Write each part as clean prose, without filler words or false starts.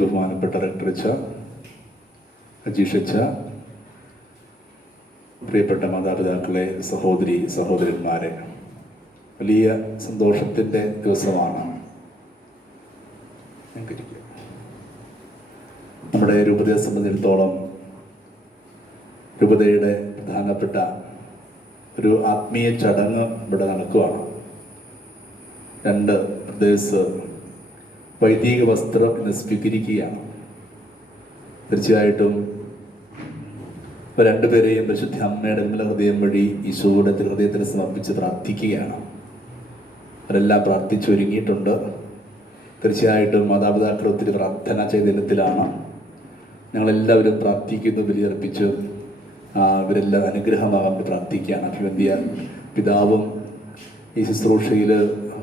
ബഹുമാനപ്പെട്ട റെക്ടറച്ച, അജീഷച്ച, പ്രിയപ്പെട്ട മാതാപിതാക്കളെ, സഹോദരി സഹോദരന്മാരെ, വലിയ സന്തോഷത്തിൻ്റെ ദിവസമാണ്. നമ്മുടെ രൂപതയെ സംബന്ധിച്ചിടത്തോളം രൂപതയുടെ പ്രധാനപ്പെട്ട ഒരു ആത്മീയ ചടങ്ങ് ഇവിടെ നടക്കുകയാണ്. 2 പ്രദേശ് വൈദിക വസ്ത്രം ഇന്ന് സ്വീകരിക്കുകയാണ്. തീർച്ചയായിട്ടും 2 പേരെയും പരിശുദ്ധ അമ്മയുടെ നിർമ്മല ഹൃദയം വഴി ഈശോയുടെ ഹൃദയത്തിന് സമർപ്പിച്ച് പ്രാർത്ഥിക്കുകയാണ്. അവരെല്ലാം പ്രാർത്ഥിച്ചൊരുങ്ങിയിട്ടുണ്ട്. തീർച്ചയായിട്ടും മാതാപിതാക്കൾ ഒത്തിരി പ്രാർത്ഥന ചൈതന്യത്തിലാണ്. ഞങ്ങളെല്ലാവരും പ്രാർത്ഥിക്കുന്നു, ബലിയർപ്പിച്ച് ഇവരെല്ലാം അനുഗ്രഹമാകാൻ പ്രാർത്ഥിക്കുകയാണ്. അഭിവന്ധ്യ പിതാവും ഈ ശുശ്രൂഷയിൽ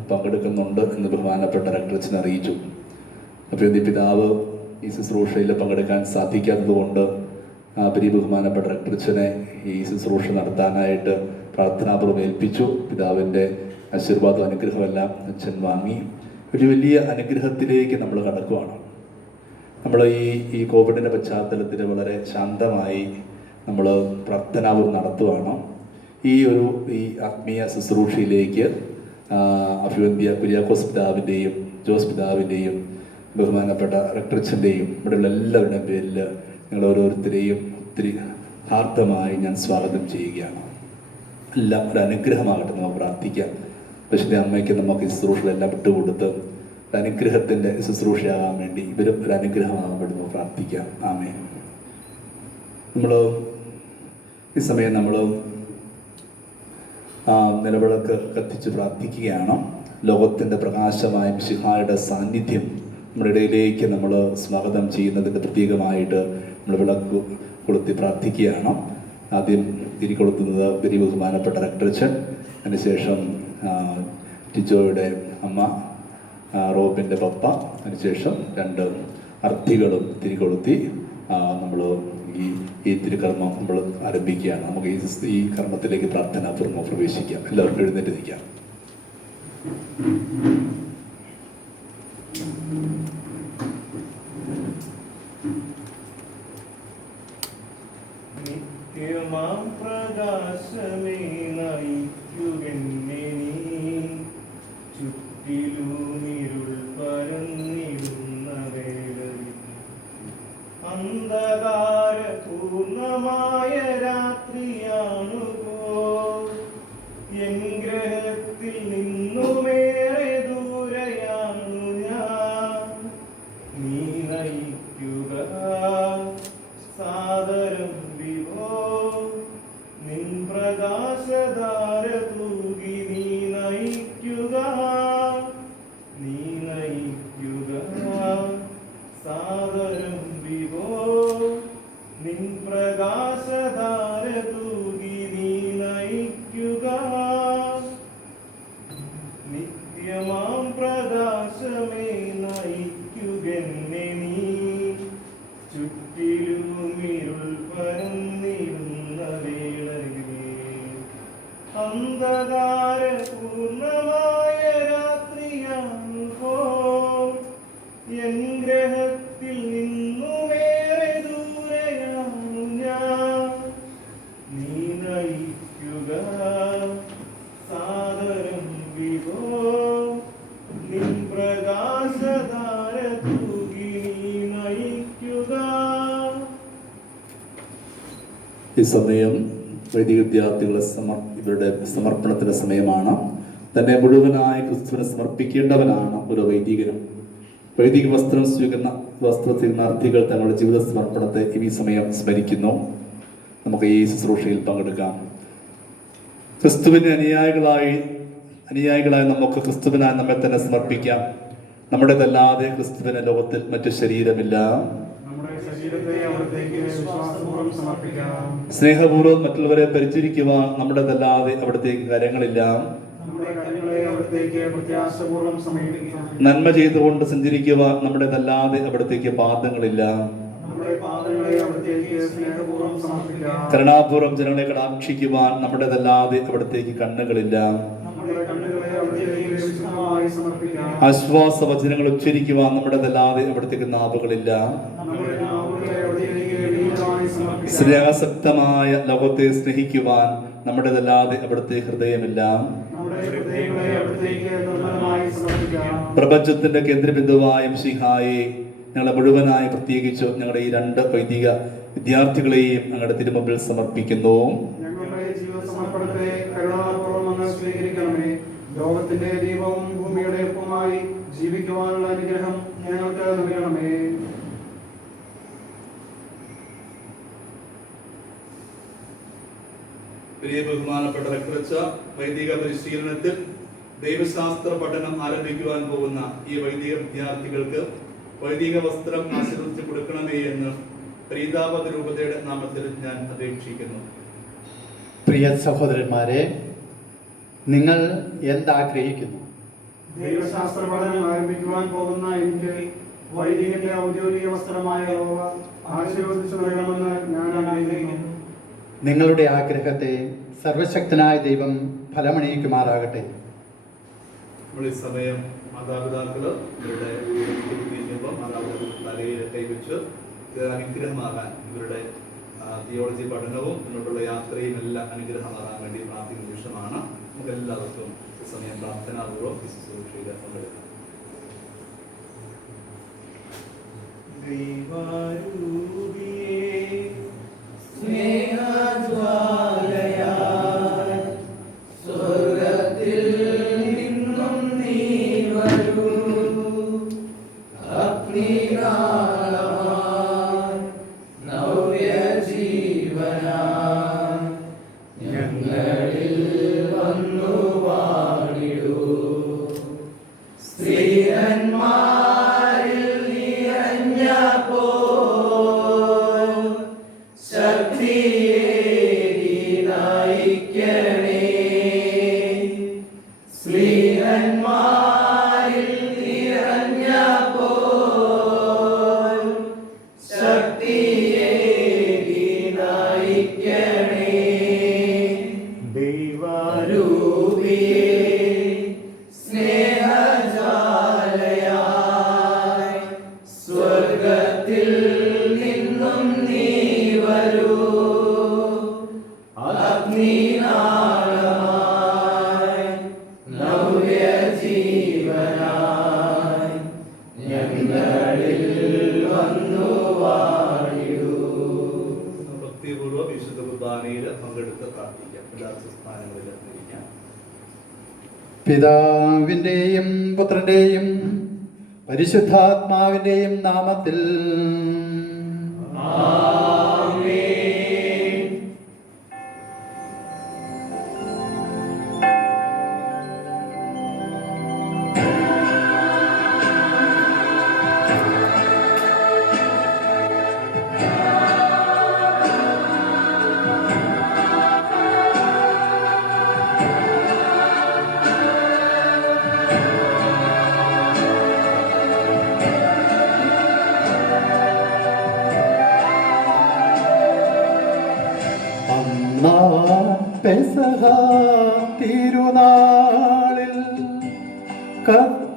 പങ്കെടുക്കുന്നുണ്ട് എന്ന് ബഹുമാനപ്പെട്ട റെക്ടറച്ചനെ അറിയിച്ചു. അഭിവന്ധ്യ പിതാവ് ഈ ശുശ്രൂഷയിൽ പങ്കെടുക്കാൻ സാധിക്കാത്തതുകൊണ്ട് ബഹുമാനപ്പെട്ട റെക്ടറച്ചനെ ഈ ശുശ്രൂഷ നടത്താനായിട്ട് പ്രാർത്ഥനാപൂർവ്വം ഏൽപ്പിച്ചു. പിതാവിൻ്റെ ആശീർവാദം അനുഗ്രഹമെല്ലാം അച്ഛൻ വാങ്ങി ഒരു വലിയ അനുഗ്രഹത്തിലേക്ക് നമ്മൾ കടക്കുകയാണ്. നമ്മൾ ഈ കോവിഡിൻ്റെ പശ്ചാത്തലത്തിൽ വളരെ ശാന്തമായി നമ്മൾ പ്രാർത്ഥനാപൂർവ്വം നടത്തുകയാണ്. ഈ ആത്മീയ ശുശ്രൂഷയിലേക്ക് അഭിവന്ധ്യ കുര്യാക്കോസ് പിതാവിൻ്റെയും ജോസ് പിതാവിൻ്റെയും ബഹുമാനപ്പെട്ട റെക്ടറച്ചൻ്റെയും ഇവിടെയുള്ള എല്ലാവരുടെയും പേരിൽ നിങ്ങൾ ഓരോരുത്തരെയും ഒത്തിരി ഹാർദമായി ഞാൻ സ്വാഗതം ചെയ്യുകയാണ്. എല്ലാം ഒരു അനുഗ്രഹമാകട്ടെ. നമുക്ക് പ്രാർത്ഥിക്കാം. പരിശുദ്ധ അമ്മയ്ക്ക് നമുക്ക് ഈ ശുശ്രൂഷകളെല്ലാം വിട്ടുകൊടുത്ത് ഒരു അനുഗ്രഹത്തിൻ്റെ ശുശ്രൂഷയാകാൻ വേണ്ടി ഇവരും ഒരു അനുഗ്രഹമാകാൻ വേണ്ടി നമുക്ക് പ്രാർത്ഥിക്കാം. ആമേൻ. ഈ സമയം നമ്മൾ നിലവിളക്ക് കത്തിച്ച് പ്രാർത്ഥിക്കുകയാണ്. ലോകത്തിൻ്റെ പ്രകാശമായ മിശിഹായുടെ സാന്നിധ്യം നമ്മുടെ ഇടയിലേക്ക് നമ്മൾ സ്വാഗതം ചെയ്യുന്നതിൻ്റെ പ്രത്യേകമായിട്ട് നമ്മൾ വിളക്ക് കൊളുത്തി പ്രാർത്ഥിക്കുകയാണ്. ആദ്യം തിരികൊളുത്തുന്നത് ബഹുമാനപ്പെട്ട റെക്ടറച്ചൻ, അതിനുശേഷം ടിജോയുടെ അമ്മ, റോബിൻ്റെ പപ്പ, അതിനുശേഷം 2 അർത്ഥികളും തിരികൊളുത്തി നമ്മൾ ഈ തിരുകർമ്മം നമ്മൾ ആരംഭിക്കുകയാണ്. നമുക്ക് ഈ കർമ്മത്തിലേക്ക് പ്രാർത്ഥനാപൂർവ്വം പ്രവേശിക്കാം. എല്ലാവർക്കും എഴുന്നേറ്റ് നിൽക്കാം. നിത്യമാം പ്രകാശമേ നയിക്കുവെന്നെ നീ, ചുറ്റിലുമിരുൾ പരന്നിടുന്ന വേളയിൽ അന്ധകാര പൂർണ്ണമായ രാത്രിയാണുപോ, എൻ ഗ്രഹത്തിൽ നിന്നുമേറെ ദൂരെയാണു ഞാൻ. നീ നയിക്കുക സാദരം വിഭോ, നിൻ പ്രകാശധാര തൂകി നീ നയിക്കുക, നീ നയിക്കുക സാദരം വിഭോ, നിൻ പ്രകാശധാര തൂകി നീ നയിക്കുക. നിത്യമാം പ്രകാശമേ നയിക്കുകെന്നെ നീ, ചുറ്റിലുമിരുൾ പരന്നിടുന്ന വേളയിലേ അന്ധകാര പൂർണ്ണമായ രാത്രിയാണുപോ, എൻ ഗ്രഹത്തിൽ നിന്നുമേറെ ദൂരെയാണു ഞാൻ. നീ നയിക്കുക സാദരം വിഭോ, നിൻ പ്രകാശധാര തൂകി നീ നയിക്കുക. ഈ സമയം വൈദിക വിദ്യാർത്ഥികളെ ഇവരുടെ സമർപ്പണത്തിൻ്റെ സമയമാണ്. തന്നെ മുഴുവനായി ക്രിസ്തുവിനെ സമർപ്പിക്കേണ്ടവനാണ് ഒരു വൈദികനും. വൈദിക വസ്ത്രശീർണാർത്ഥികൾ തങ്ങളുടെ ജീവിത സമർപ്പണത്തെ ഈ സമയം സ്മരിക്കുന്നു. നമുക്ക് ഈ ശുശ്രൂഷയിൽ പങ്കെടുക്കാം. ക്രിസ്തുവിൻ്റെ അനുയായികളായി അനുയായികളായ നമുക്ക് ക്രിസ്തുവിനായി നമ്മെ തന്നെ സമർപ്പിക്കാം. നമ്മുടേതല്ലാതെ ക്രിസ്തുവിന് ലോകത്തിൽ മറ്റു ശരീരമില്ല. സ്നേഹപൂർവ്വം മറ്റുള്ളവരെ പരിചരിക്കുവാൻ നമ്മുടേതല്ലാതെ അവിടത്തേക്ക് കരങ്ങളില്ല. നന്മ ചെയ്തുകൊണ്ട് സഞ്ചരിക്കുവാൻ നമ്മുടേതല്ലാതെ അവിടത്തേക്ക് പാദങ്ങളില്ല. കരുണാപൂർവ്വം ജനങ്ങളെ കടാക്ഷിക്കുവാൻ നമ്മുടേതല്ലാതെ അവിടത്തേക്ക് കണ്ണുകളില്ല. ആശ്വാസ വചനങ്ങൾ ഉച്ചരിക്കുവാൻ നമ്മുടേതല്ലാതെ അവിടത്തേക്ക് നാവുകളില്ല. സ്നേഹാസക്തമായ ലോകത്തെ സ്നേഹിക്കുവാൻ നമ്മുടേതല്ലാതെ അവിടുത്തെ ഹൃദയമില്ല. പ്രപഞ്ചത്തിന്റെ കേന്ദ്രബിന്ദുവായ മിശിഹായെ ഞങ്ങളെ മുഴുവനായി പ്രത്യേകിച്ചു ഞങ്ങളുടെ ഈ 2 വൈദിക വിദ്യാർത്ഥികളെയും ഞങ്ങളുടെ തിരുമുമ്പിൽ സമർപ്പിക്കുന്നു. ലോകത്തിന്റെ ദീപവും ഭൂമിയുടെ ഒപ്പമായി ജീവിക്കുവാനുള്ള അനുഗ്രഹം ഞങ്ങൾക്ക് നൽകണമേ. പ്രിയ ബഹുമാനപ്പെട്ട റക്ടറച്ച, വൈദിക പരിശീലനത്തിൽ ദൈവശാസ്ത്ര പഠനം ആരംഭിക്കുവാൻ പോകുന്ന ഈ വൈദിക വിദ്യാർത്ഥികൾക്ക് വൈദിക വസ്ത്രം ആശീർവദിച്ചു കൊടുക്കണമേ എന്ന് പ്രീതാപത രൂപതയുടെ നാമത്തിൽ ഞാൻ അപേക്ഷിക്കുന്നു. പ്രിയ സഹോദരന്മാരെ, നിങ്ങൾ എന്താഗ്രഹിക്കുന്നു? ദൈവശാസ്ത്ര പഠനം ആരംഭിക്കുവാൻ പോകുന്ന എനിക്ക് വൈദികന്റെ ഔദ്യോഗിക വസ്ത്രമായ യോവ ആശീർവദിച്ചു നൽകണമെന്ന് ഞാൻ ആഗ്രഹിക്കുന്നു. നിങ്ങളുടെ ആഗ്രഹത്തെ സർവശക്തനായ ദൈവം ഫലമണിയിക്കുമാറാകട്ടെ. നമ്മൾ ഈ സമയം മാതാപിതാക്കള് ഇവരുടെ മാതാപിതാക്കളുടെ തലയിൽ കൈവച്ച് അനുഗ്രഹമാകാൻ, ഇവരുടെ തിയോളജി പഠനവും മുന്നോട്ടുള്ള യാത്രയും എല്ലാം അനുഗ്രഹമാകാൻ വേണ്ടി പ്രാർത്ഥിക്കുന്ന നിമിഷമാണ്. നമുക്ക് എല്ലാവർക്കും ഈ സമയം പ്രാർത്ഥനാപൂർവ്വം ശുശ്രൂഷയിൽ പങ്കെടുക്കാം. ഭക്തിപൂർവ്വം വിശുദ്ധ കുർബാനയിൽ പങ്കെടുത്ത് പ്രാർത്ഥിക്കാം. പിതാവിന്റെയും പുത്രന്റെയും പരിശുദ്ധാത്മാവിന്റെയും നാമത്തിൽ പെസഹ തിരുനാളിൽ കർത്താവരുളിയ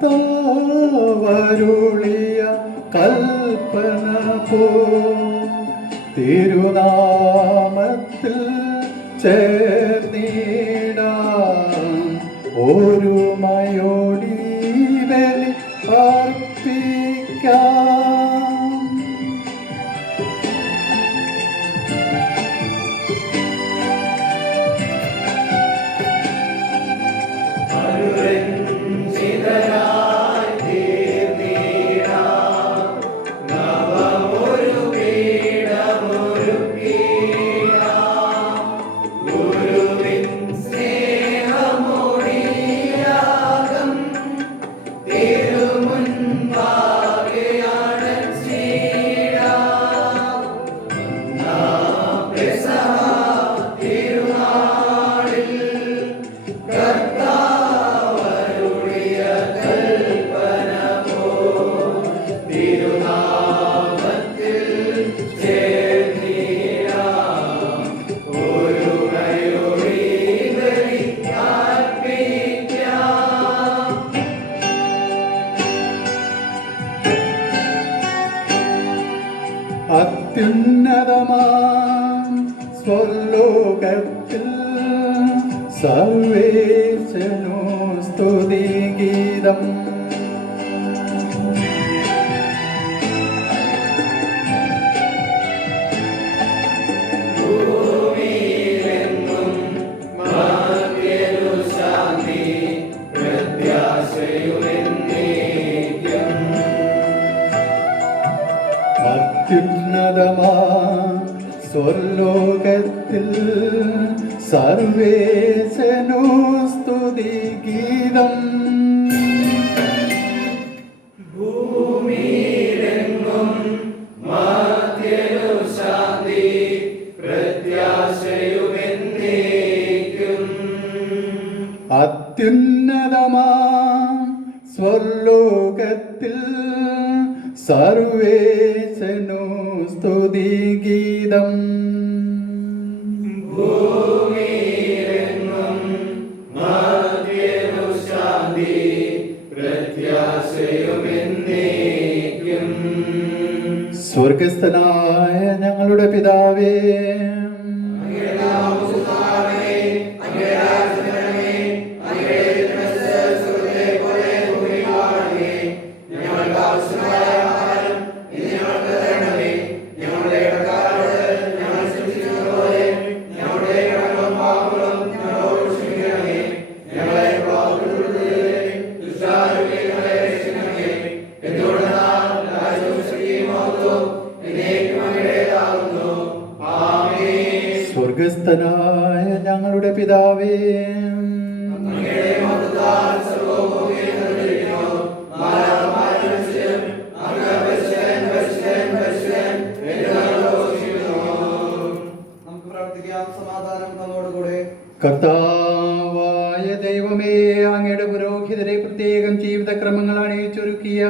കൽപ്പന പോ തിരുനാമത്തിൽ ചേർന്നിടാൻ ഒരുമയോടി ബലി അർപ്പിക്കാം. സ്നേഹമൊഴിയ അത്യുന്നതമാം സ്വർലോകത്തിൽ സർവേശനോ സ്തുതിഗീതം. അത്യുന്നതമാം സ്വർലോകത്തിൽ സർവേശനോ സ്തുതിഗീതം. ഭൂമിയിലെങ്ങും മാധ്യനു ശാന്തി പ്രത്യാശയുമെന്നേക്കും. അത്യുന്നതമാം സ്വർലോകത്തിൽ സർവേശനോ സ്തുതിഗീതം. ഭൂമിയിലെങ്ങും മാധ്യനു ശാന്തി പ്രത്യാശയുമെന്നേക്കും. സ്വർഗസ്ഥനായ ഞങ്ങളുടെ പിതാവേ, സ്വർഗസ്ഥനായ ഞങ്ങളുടെ പിതാവേ, നമുക്ക് പ്രാർത്ഥിക്കാം. സമാധാനം നമ്മോടുകൂടെ. കർത്താവായ ദൈവമേ, അങ്ങയുടെ പുരോഹിതരെ പ്രത്യേകം ജീവിതക്രമങ്ങൾ അണിയിച്ചൊരുക്കിയ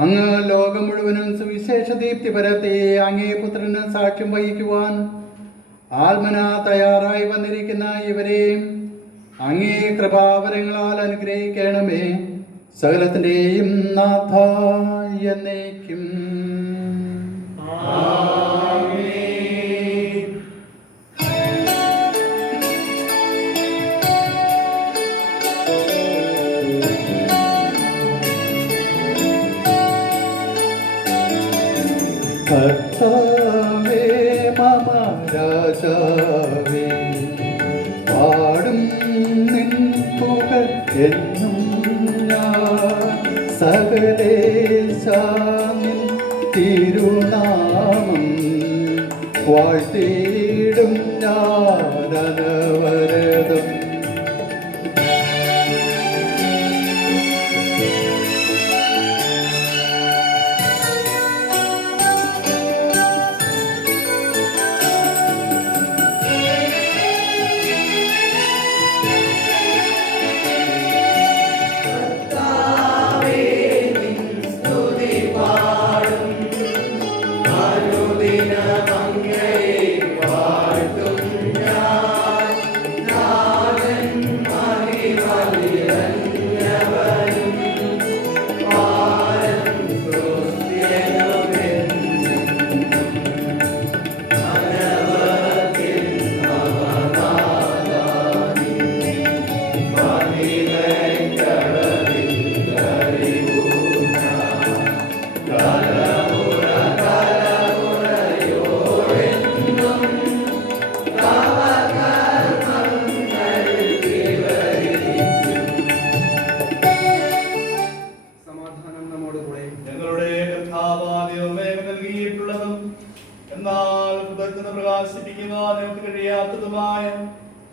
അങ്ങ് ലോകം മുഴുവനും സുവിശേഷ ദീപ്തി പരത്തി അങ്ങേ പുത്രന് സാക്ഷ്യം വഹിക്കുവാൻ ആത്മന തയ്യാറായി വന്നിരിക്കുന്ന ഇവരെയും അങ്ങേ കൃപാവരങ്ങളാൽ അനുഗ്രഹിക്കണമേ. സകലത്തിൻ്റെയും നാഥ എന്നേക്കും. കർത്താവേ മമ രാജാവേ, പാടും നിൻ പുകഴ് എന്നും ഞാൻ. സകലേശാ നിൻ തിരുനാമം വാഴ്ത്തിയിടും ഞാൻ അനവരതം.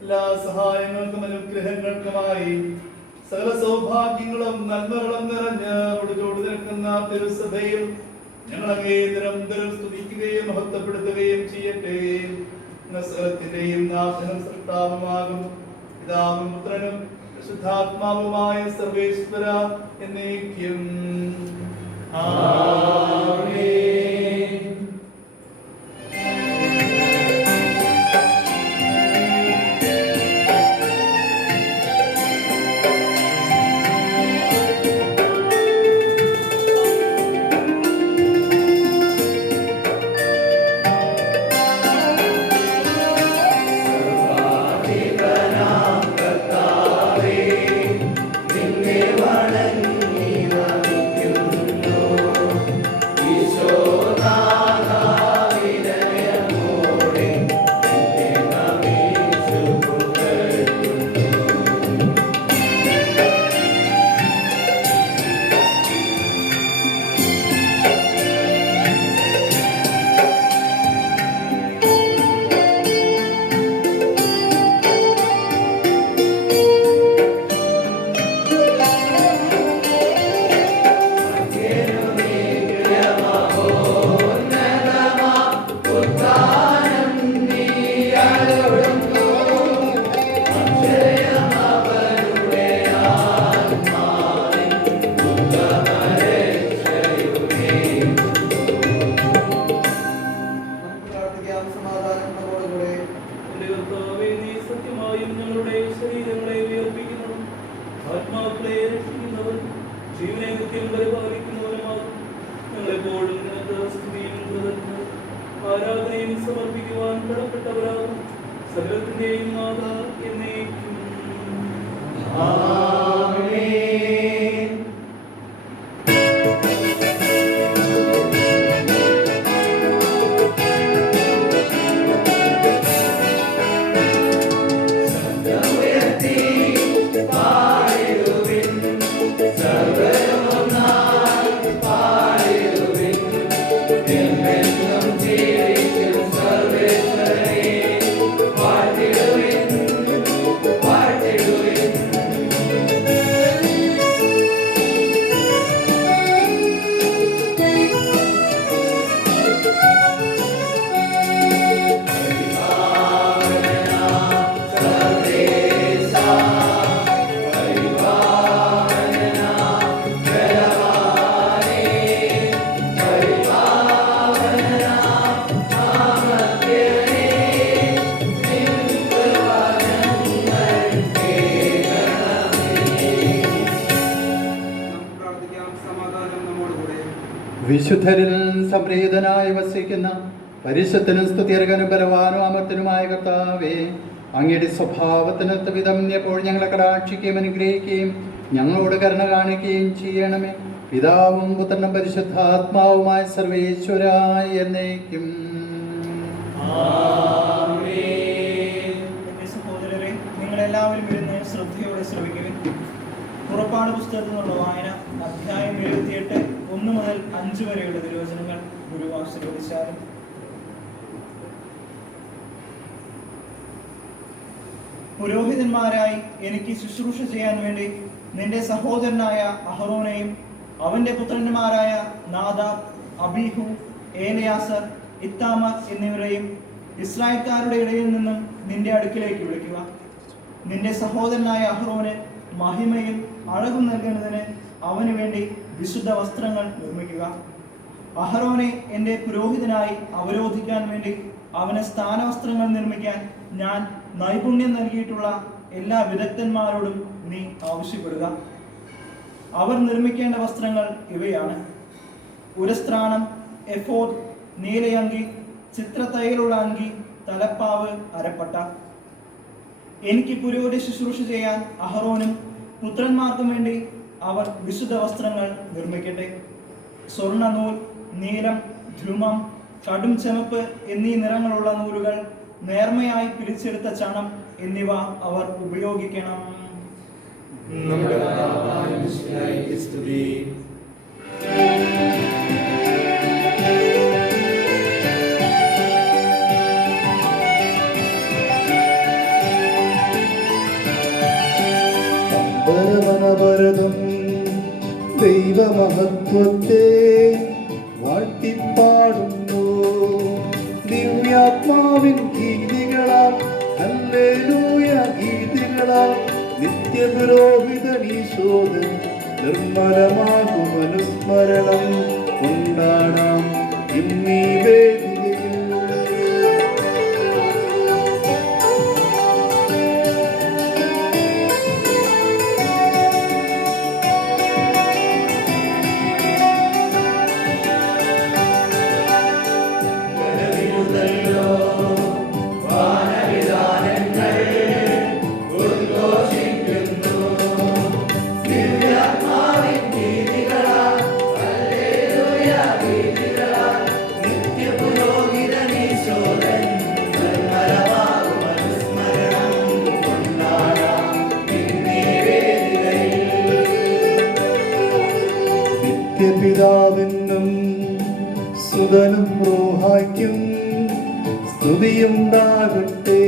എല്ലാ സഹായങ്ങൾക്കും അനുഗ്രഹങ്ങൾക്കുമായി സകല സൗഭാഗ്യങ്ങളും നന്മകളും നിറഞ്ഞ് ഒടുചോട് നിൽക്കുന്ന തിരുസഭയിൽ ഞങ്ങൾ അങ്ങേ നിരന്തരം സ്തുതിക്കുകയും മഹത്വപ്പെടുത്തുകയും ചെയ്യട്ടെ. സകലത്തിന്റെയും നാഥനും സൃഷ്ടാവുമാകും പിതാവും പുത്രനും പരിശുദ്ധാത്മാവുമായ സർവേശ്വര എന്നേക്കും. ആമേൻ. ജീവനെ നിത്യം പരിപാലിക്കുന്നവനുമാകും. ഞങ്ങളെപ്പോഴും നിനക്ക് സ്തുതിയും കൃതജ്ഞതയും ആരാധനയും സമർപ്പിക്കുവാൻ കടപ്പെട്ടവരാകും. സകലത്തിന്റെയും നാഥ എന്നേക്കും. ആമേൻ. ശബ്ദമുയർത്തി പാടിടുവിൻ, സർവ്വമൊന്നായി പാടിടുവിൻ. എന്നെന്നും ജീവിക്കും സർവ്വേശ്വരനെ വാഴ്ത്തിടുവിൻ, വാഴ്ത്തിടുവിൻ. പ്രാർത്ഥിക്കാം. സമാധാനം നമ്മോടുകൂടെ. വിശുദ്ധരിൽ സംപ്രീതനായി വസിക്കുന്ന പരിശുദ്ധനും സ്തുതിയർഹനും ബലവാനും അമർത്തനുമായ കർത്താവേ, അങ്ങയുടെ സ്വഭാവത്തിനൊത്ത വിധം എപ്പോൾ ഞങ്ങളെ കടാക്ഷിക്കുകയും അനുഗ്രഹിക്കുകയും ഞങ്ങളോട് കരുണ കാണിക്കുകയും ചെയ്യണമേ. പിതാവും പുത്രനും പരിശുദ്ധാത്മാവുമായ സർവേശ്വരായ എന്നേക്കും. എന്റെ സഹോദരരെ, നിങ്ങളെല്ലാവരും ഇരുന്ന് ശ്രദ്ധയോടെ ശ്രമിക്കുവിൻ. പുറപ്പാട് പുസ്തകത്തിൽ നിന്നുള്ള വായന അധ്യായം 78 1 മുതൽ 5 വരെയുള്ള തിരുവചനങ്ങൾ ഗുരു ആശീർവദിച്ചാലും. പുരോഹിതന്മാരായി എനിക്ക് ശുശ്രൂഷ ചെയ്യാൻ വേണ്ടി നിന്റെ സഹോദരനായ അഹറോനെയും അവന്റെ പുത്രന്മാരായ നാദാബ്, അബീഹു, ഏലയാസർ, ഇത്താമർ എന്നിവരെയും ഇസ്രായേൽക്കാരുടെ ഇടയിൽ നിന്നും നിന്റെ അടുക്കിലേക്ക് വിളിക്കുക. നിന്റെ സഹോദരനായ അഹ്റോന് മഹിമയും അഴകും നൽകുന്നതിന് അവന് വേണ്ടി വിശുദ്ധ വസ്ത്രങ്ങൾ നിർമ്മിക്കുക. അഹ്റോനെ എൻ്റെ പുരോഹിതനായി അവരോധിക്കാൻ വേണ്ടി അവന് സ്ഥാനവസ്ത്രങ്ങൾ നിർമ്മിക്കാൻ ഞാൻ നൈപുണ്യം നൽകിയിട്ടുള്ള എല്ലാ വിദഗ്ധന്മാരോടും നീ ആവശ്യപ്പെടുക. അവർ നിർമ്മിക്കേണ്ട വസ്ത്രങ്ങൾ ഇവയാണ്: ഉരസ്ത്രാണം, എഫോദ്, നീലയങ്കി, ചിത്രത്തൈലുള്ള അങ്കി, തലപ്പാവ്, അരപ്പട്ട. എനിക്ക് പുരോഹിത ശുശ്രൂഷ ചെയ്യാൻ അഹറോനും പുത്രന്മാർക്കും വേണ്ടി അവർ വിശുദ്ധ വസ്ത്രങ്ങൾ നിർമ്മിക്കട്ടെ. സ്വർണ്ണനൂൽ, നീലം, ധ്രുമം, കടും ചെമപ്പ് എന്നീ നിറങ്ങളുള്ള നൂലുകൾ, നേർമയായി പിരിച്ചെടുത്ത ചണം എന്നിവ അവർ ഉപയോഗിക്കണം. നമ്മുടെ കർത്താവായ മിശിഹായ്ക്ക് സ്തുതി. അമ്പരമനവരതം ദൈവമഹത്വത്തെ വാഴ്ത്തിപ്പാടുന്നു. ദിവ്യാത്മാവിൻ ഗീതികളാൽ, ഹല്ലേലൂയ ഗീതികളാൽ നിത്യപുരോഹിതനീശോദൻ നിർമ്മലമാകും അനുസ്മരണം കൊണ്ടാടാം ഇന്നീ വേദികയിൽ. നിത്യപിതാവിനും സുതനും റൂഹായ്ക്കും സ്തുതിയുണ്ടാകട്ടെ.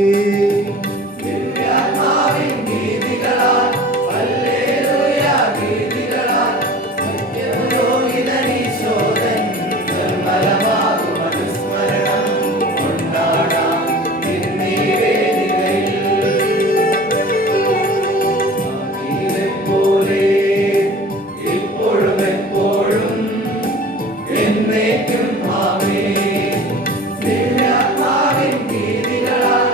എന്നേക്കും ആമേൻ. ദിവ്യാത്മാവിൻ ഗീതികളാൽ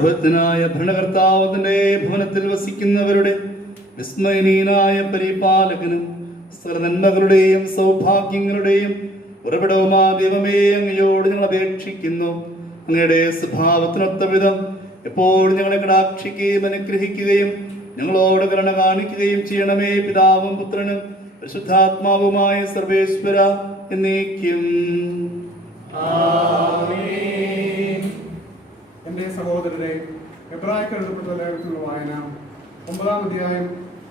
സർവജ്ഞനായ ഭരണകർത്താവിന്റെ ഭവനത്തിൽ വസിക്കുന്നവരുടെ വിസ്മയനീയനായ പരിപാലകനും സർവനന്മകളുടെയും സൗഭാഗ്യങ്ങളുടെയും ഉറവിടവുമാ ദൈവമേ, അങ്ങയോട് ഞങ്ങൾ അപേക്ഷിക്കുന്നു. അങ്ങയുടെ സ്വഭാവത്തിനൊത്ത വിധം എപ്പോഴും ഞങ്ങളെ കടാക്ഷിക്കുകയും അനുഗ്രഹിക്കുകയും ഞങ്ങളോട് കരുണ കാണിക്കുകയും ചെയ്യണമേ. പിതാവും പുത്രനും പരിശുദ്ധാത്മാവുമായ സർവേശ്വര എന്നേക്കും. എൻ്റെ സഹോദരരെ, എബ്രായർക്ക് എഴുതപ്പെട്ട ലേഖനത്തിലുള്ള വായന 9-ാം അധ്യായം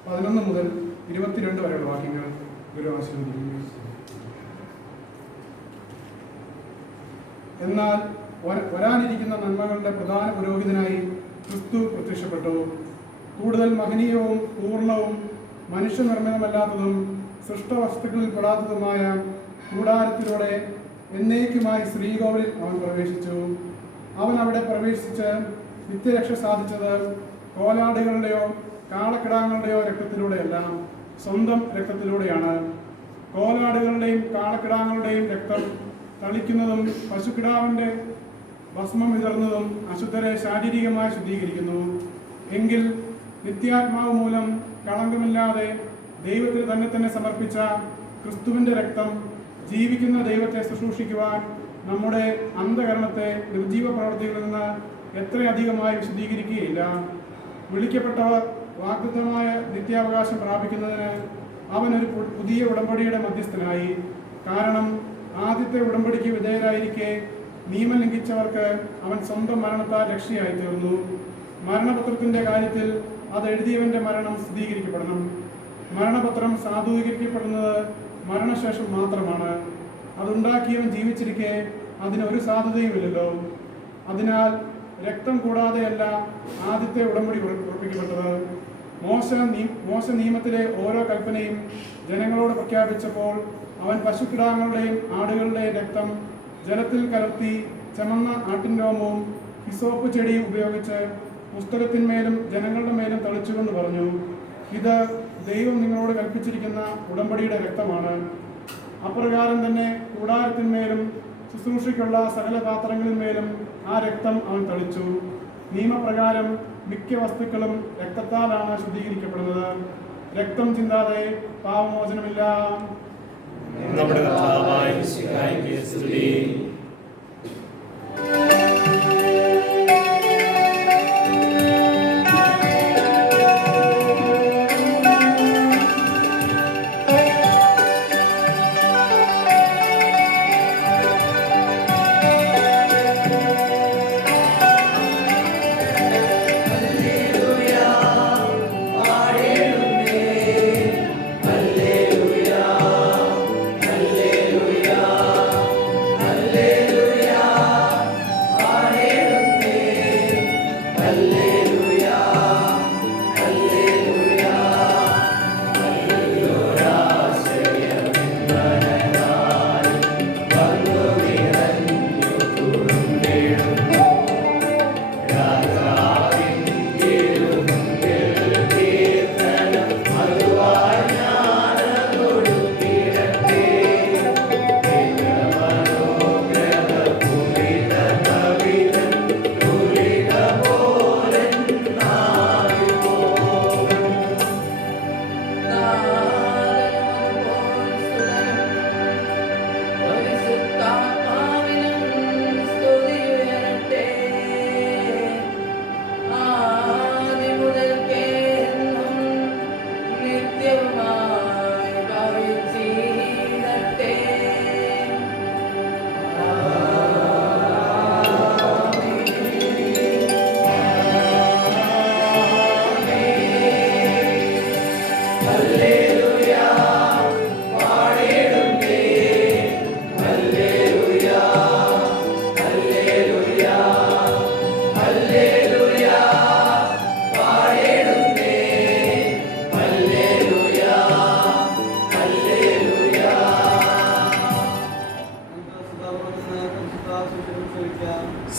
11 മുതൽ 22 വരെയുള്ള വാക്യങ്ങൾ ഗുരു ആശീർവദിക്കുന്നു. എന്നാൽ വരാനിരിക്കുന്ന നന്മകളുടെ പ്രധാന പുരോഹിതനായി ക്രിസ്തു പ്രത്യക്ഷപ്പെട്ടു. കൂടുതൽ മഹനീയവും പൂർണ്ണവും മനുഷ്യനിർമ്മിതമല്ലാത്തതും സൃഷ്ടവസ്തുക്കളിൽ പെടാത്തതുമായ കൂടാരത്തിലൂടെ എന്നേക്കുമായി ശ്രീകോവിലിൽ അവൻ പ്രവേശിച്ചു. അവൻ അവിടെ പ്രവേശിച്ച് നിത്യരക്ഷ സാധിച്ചത് കോലാടുകളുടെയോ കാളക്കിടാങ്ങളുടെയോ രക്തത്തിലൂടെയല്ല, സ്വന്തം രക്തത്തിലൂടെയാണ്. കോലാടുകളുടെയും കാളക്കിടാങ്ങളുടെയും രക്തം തളിക്കുന്നതും പശുക്കിടാവിൻ്റെ ഭസ്മം വിതറുന്നതും അശുദ്ധരെ ശാരീരികമായി ശുദ്ധീകരിക്കുന്നു. എങ്കിൽ നിത്യാത്മാവ് മൂലം കളങ്കമില്ലാതെ ദൈവത്തിന് തന്നെ സമർപ്പിച്ച ക്രിസ്തുവിൻ്റെ രക്തം ജീവിക്കുന്ന ദൈവത്തെ ശുശ്രൂഷിക്കുവാൻ നമ്മുടെ അന്ധകരണത്തെ നിർജീവ പ്രവൃത്തികളിൽ നിന്ന് എത്രയധികമായി വിശദീകരിക്കുകയില്ല. വിളിക്കപ്പെട്ടവർ വാഗ്ദത്തമായ നിത്യാവകാശം പ്രാപിക്കുന്നതിന് അവൻ ഒരു പുതിയ ഉടമ്പടിയുടെ മധ്യസ്ഥനായി. കാരണം ആദ്യത്തെ ഉടമ്പടിക്ക് വിധേയരായിരിക്കെ നിയമം ലംഘിച്ചവർക്ക് അവൻ സ്വന്തം മരണത്താൽ രക്ഷയായി തീർന്നു. മരണപത്രത്തിൻ്റെ കാര്യത്തിൽ അത് എഴുതിയവൻ്റെ മരണം സ്ഥിരീകരിക്കപ്പെടണം. മരണപത്രം സാധൂകരിക്കപ്പെടുന്നത് മരണശേഷം മാത്രമാണ്. അതുണ്ടാക്കിയവൻ ജീവിച്ചിരിക്കെ അതിനൊരു സാധ്യതയുമില്ലല്ലോ. അതിനാൽ രക്തം കൂടാതെയല്ല ആദ്യത്തെ ഉടമ്പടി ഉറപ്പിക്കപ്പെട്ടത്. മോശ നിയമത്തിലെ ഓരോ കൽപ്പനയും ജനങ്ങളോട് പ്രഖ്യാപിച്ചപ്പോൾ അവൻ പശുക്കിടാങ്ങളുടെയും ആടുകളുടെയും രക്തം ജലത്തിൽ കലർത്തി ചമന്ന ആട്ടിൻ രോമവും ഹിസോപ്പ് ചെടിയും ഉപയോഗിച്ച് പുസ്തകത്തിന്മേലും ജനങ്ങളുടെ മേലും തളിച്ചുകൊണ്ട് പറഞ്ഞു, ഇത് ദൈവം നിങ്ങളോട് കൽപ്പിച്ചിരിക്കുന്ന ഉടമ്പടിയുടെ രക്തമാണ്. അപ്രകാരം തന്നെ കൂടാരത്തിന്മേലും ശുശ്രൂഷയ്ക്കുള്ള സകല പാത്രങ്ങളിന്മേലും ആ രക്തം അവൻ തളിച്ചു. നിയമപ്രകാരം മിക്ക വസ്തുക്കളും രക്തത്താലാണ് ശുദ്ധീകരിക്കപ്പെടുന്നത്. രക്തം ചിന്താതെ പാപമോചനമില്ല. നമ്മുടെ കർത്താവായ മിശിഹായ്ക്ക് സ്തുതി.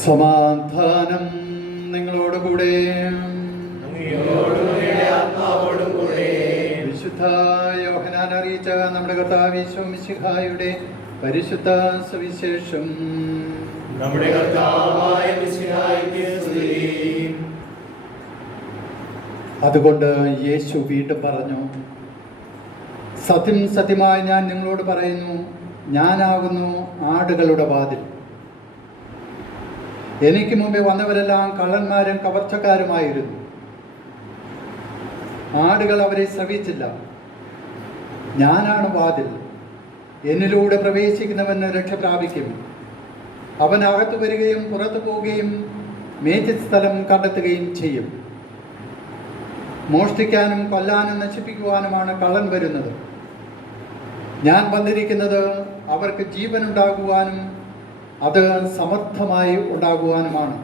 സമാധാനം നിങ്ങളോടുകൂടെ. വിശുദ്ധ യോഹന്നാൻ അറിയിച്ച നമ്മുടെ കർത്താവ് ഈശോ മിശിഹായുടെ പരിശുദ്ധ സുവിശേഷം. നമ്മുടെ കർത്താവായ മിശിഹായ്ക്ക് സ്തുതി. അതുകൊണ്ട് യേശു വീണ്ടും പറഞ്ഞു, സത്യം സത്യമായി ഞാൻ നിങ്ങളോട് പറയുന്നു, ഞാനാകുന്നു ആടുകളുടെ വാതിൽ. എനിക്ക് മുമ്പേ വന്നവരെല്ലാം കള്ളന്മാരും കവർച്ചക്കാരുമായിരുന്നു. ആടുകൾ അവരെ ശ്രവിച്ചില്ല. ഞാനാണ് വാതിൽ. എന്നിലൂടെ പ്രവേശിക്കുന്നവന് രക്ഷ പ്രാപിക്കും. അവൻ അകത്തു വരികയും പുറത്തു പോവുകയും മേച്ചിൽ സ്ഥലം കണ്ടെത്തുകയും ചെയ്യും. മോഷ്ടിക്കാനും കൊല്ലാനും നശിപ്പിക്കുവാനുമാണ് കള്ളൻ വരുന്നത്. ഞാൻ വന്നിരിക്കുന്നത് അവർക്ക് ജീവനുണ്ടാകുവാനും അത് സമർത്ഥമായി ഉണ്ടാകുവാനുമാണ്.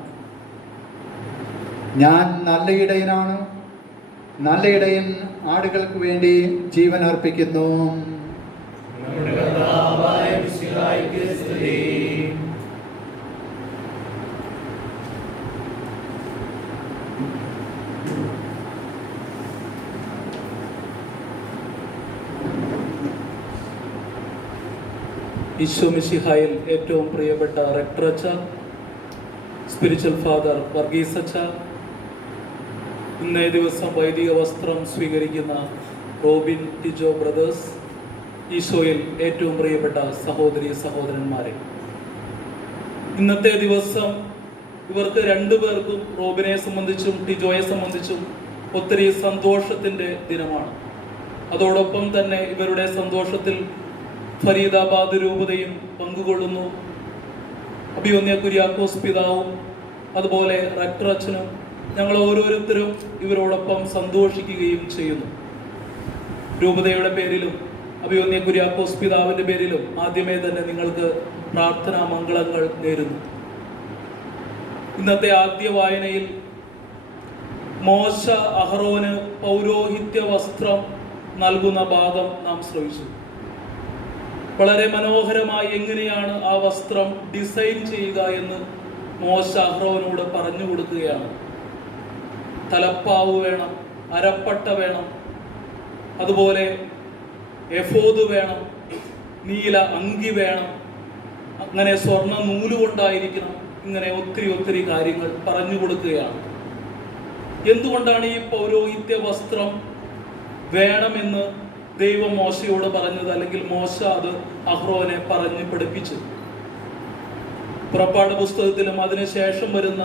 ഞാൻ നല്ല ഇടയനാണ്. നല്ല ഇടയൻ ആടുകൾക്ക് വേണ്ടി ജീവൻ അർപ്പിക്കുന്നു. നമ്മുടെ കർത്താവായ മിശിഹായ്ക്ക് സ്തുതി. ഈശോ മിശിഹായിൽ ഏറ്റവും പ്രിയപ്പെട്ട റെക്ടർ അച്ഛ, സ്പിരിച്വൽ ഫാദർ വർഗീസ് അച്ഛ, ഇന്നേ ദിവസം വൈദിക വസ്ത്രം സ്വീകരിക്കുന്ന റോബിൻ ടിജോ ബ്രദേഴ്സ്, ഈശോയിൽ ഏറ്റവും പ്രിയപ്പെട്ട സഹോദരി സഹോദരന്മാരെ, ഇന്നത്തെ ദിവസം ഇവർക്ക് രണ്ടുപേർക്കും, റോബിനെ സംബന്ധിച്ചും ടിജോയെ സംബന്ധിച്ചും ഒത്തിരി സന്തോഷത്തിൻ്റെ ദിനമാണ്. അതോടൊപ്പം തന്നെ ഇവരുടെ സന്തോഷത്തിൽ ഫരീദാബാദ് രൂപതയും പങ്കുകൊള്ളുന്നു. അഭിമന്യ കുര്യാക്കോസ് പിതാവും അതുപോലെ റെക്ടർ അച്ഛനും ഞങ്ങൾ ഓരോരുത്തരും ഇവരോടൊപ്പം സന്തോഷിക്കുകയും ചെയ്യുന്നു. രൂപതയുടെ പേരിലും അഭിമന്യ കുര്യാക്കോസ് പിതാവിൻ്റെ പേരിലും ആദ്യമേ തന്നെ നിങ്ങൾക്ക് പ്രാർത്ഥനാ മംഗളങ്ങൾ നേരുന്നു. ഇന്നത്തെ ആദ്യ വായനയിൽ മോശ അഹറോന് പൗരോഹിത്യ വസ്ത്രം നൽകുന്ന ഭാഗം നാം ശ്രവിച്ചു. വളരെ മനോഹരമായി എങ്ങനെയാണ് ആ വസ്ത്രം ഡിസൈൻ ചെയ്യുക എന്ന് മോശ അഹ്റോനോട് പറഞ്ഞു കൊടുക്കുകയാണ്. തലപ്പാവ് വേണം, അരപ്പട്ട വേണം, അതുപോലെ എഫോദ് വേണം, നീല അങ്കി വേണം, അങ്ങനെ സ്വർണ്ണ നൂലുകൊണ്ടായിരിക്കണം. ഇങ്ങനെ ഒത്തിരി കാര്യങ്ങൾ പറഞ്ഞു കൊടുക്കുകയാണ്. എന്തുകൊണ്ടാണ് ഈ പൗരോഹിത്യ വസ്ത്രം വേണമെന്ന് ദൈവം മോശയോട് പറഞ്ഞത്, അല്ലെങ്കിൽ മോശ അത് അഹ്റോനെ പറഞ്ഞ് പഠിപ്പിച്ചു? പുറപ്പാട് പുസ്തകത്തിലും അതിനുശേഷം വരുന്ന